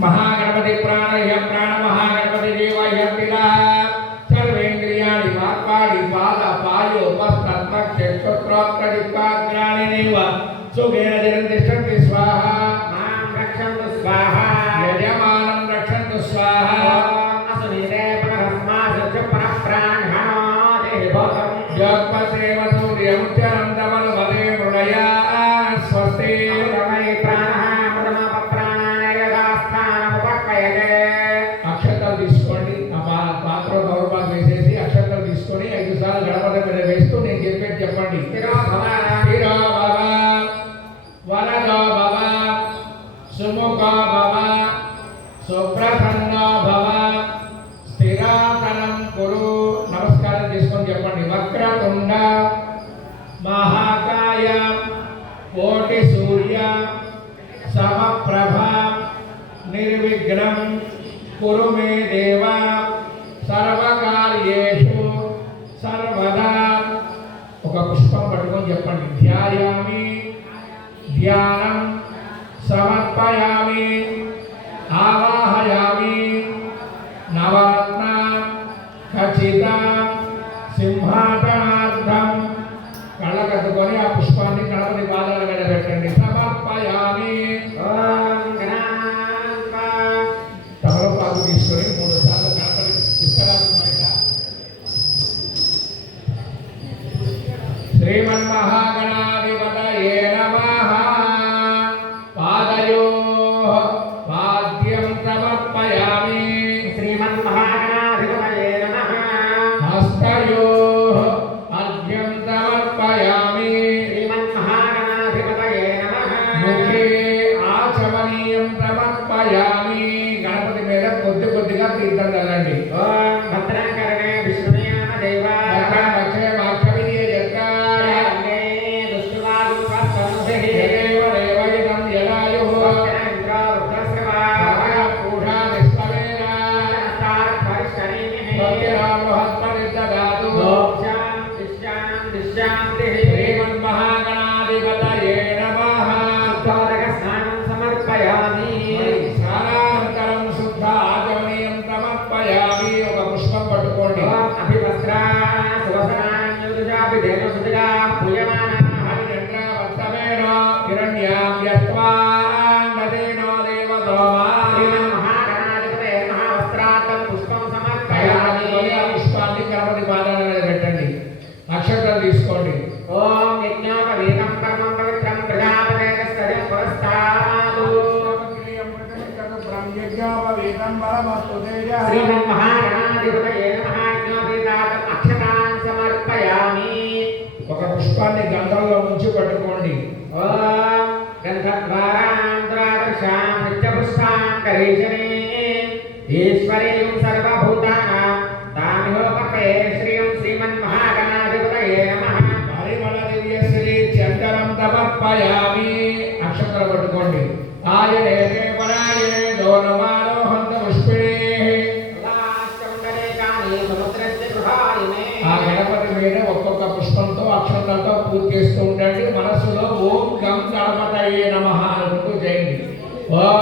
महागणपति प्राणय प्राण महागणपति देवाय पिता सर्वेन्द्रियाणि मार्पाणि पाद पायोपस्तत्तक्षेत्रोत्रदिक्पाग्राणि देव सुखेन जरन्तिष्ठन्ति स्वाहा मां रक्षन्तु स्वाहा यजमानं रक्षन्तु स्वाहा असुनीते पुनरस्मासु पुनःप्राणो देवोऽहं जगत्सेव सूर्यमुच्चरं तमनुपदे मृडया स्वस्ति रमै प्राणः అక్షతలు తీసుకోండి ఆ పాత్ర గౌరవం వేసేసి అక్షతలు తీసుకొని 5 సార్లు గణపతి మీద వేస్తూ నేను చెప్పేది చెప్పండి స్థిరో భవ వరదో భవ సుముఖో భవ సుప్రసన్నో భవ స్థిరాసనం కురు నమస్కారం చేసుకొని చెప్పండి వక్రతుండ మహాకాయ కోటి సూర్య సమప్రభ నిర్విఘ్నం కురు మే దేవ సర్వకార్యేషు సర్వదా ఒక పుష్పం పట్టుకొని చెప్పండి ధ్యాయామి ధ్యానం సమర్పయామి ఆవాహయామి నవరత్న ఖచ్చిత సింహాసనార్థం కళ్ళకద్దుకొని ఆ పుష్పాన్ని గణపతి పాదాల మీద పెట్టండి సమర్పయామి తీసుకొని 3 సార్లు గణపతి ఇస్తరాకు బయట శ్రీమన్మహాగణాధిపతయే నమః పాదయోః పాద్యం సమర్పయామి శ్రీమన్మహాగణాధిపతయే నమః హస్తయోః అర్ఘ్యం సమర్పయామి శ్రీమన్మహాగణాధిపతయే నమః ముఖే ఆచమనీయం సమర్పయామి కొద్ది కొద్దిగా తీర్థం చల్లండి ఓం భద్రంకరణే విష్ణుయామ దేవా భద్రమక్షే వాక్షవిదే జత్రాయ దుష్టువాగు స్వస్వనుభిః దేవ దేవయితం యదాయుః ఇంద్ర వృద్ధశ్రవా పూషా విశ్వవేరా తార పరిష్కరిణిః భక్తిరామో హస్మనిద్దదాతు శాంతి శ్రీమన్మహాగణాధిపతయే నమః ఉత్తరక స్నానం సమర్పయామి ఒక పుష్పం పట్టుకోండి అభివస్త్రా సువసనాన్యుజాపి దేవసుజగా పూయమానా హరిచంద్ర వత్తమేనో హిరణ్యాభ్యస్వాంగదేనో దేవతోమా శ్రీమన్మహాగణాధిపతయే నమః వస్త్రార్థం పుష్పం సమర్పయామి ఆ పుష్పాన్ని గణపతి పాదాల మీద పెట్టండి అక్షతలు తీసుకోండి ఓం యజ్ఞోపవీతం పరమం పవిత్రం ప్రజాపతేస్తరం పురస్తాదు శ్రీమన్మహాగణాధిపతయే నమః యజ్ఞోపవీతార్థం అక్షతాన్ సమర్పయామి ఒక పుష్పాన్ని గంధంలో ముంచి పట్టుకోండి ఓం గంధద్వారాంతరాదర్శాం నిత్యపుష్పాం కరీషణే ఈశ్వరీం సర్వభూతానాం తామిహోపకే శ్రీయం శ్రీమన్మహాగణాధిపతయే నమః పరిమళ దివ్య శ్రీ చందనం సమర్పయామి అక్షతలు పట్టుకోండి ఆయనే దేవరాయనే దోనమాలోహంత పుష్పిణే ఆ గణపతి మీద ఒక్కొక్క పుష్పంతో అక్షతలతో పూజ చేస్తూ ఉండండి మనసులో ఓం గం గణపతయే నమః అనుకుంటూ చేయండి ఓం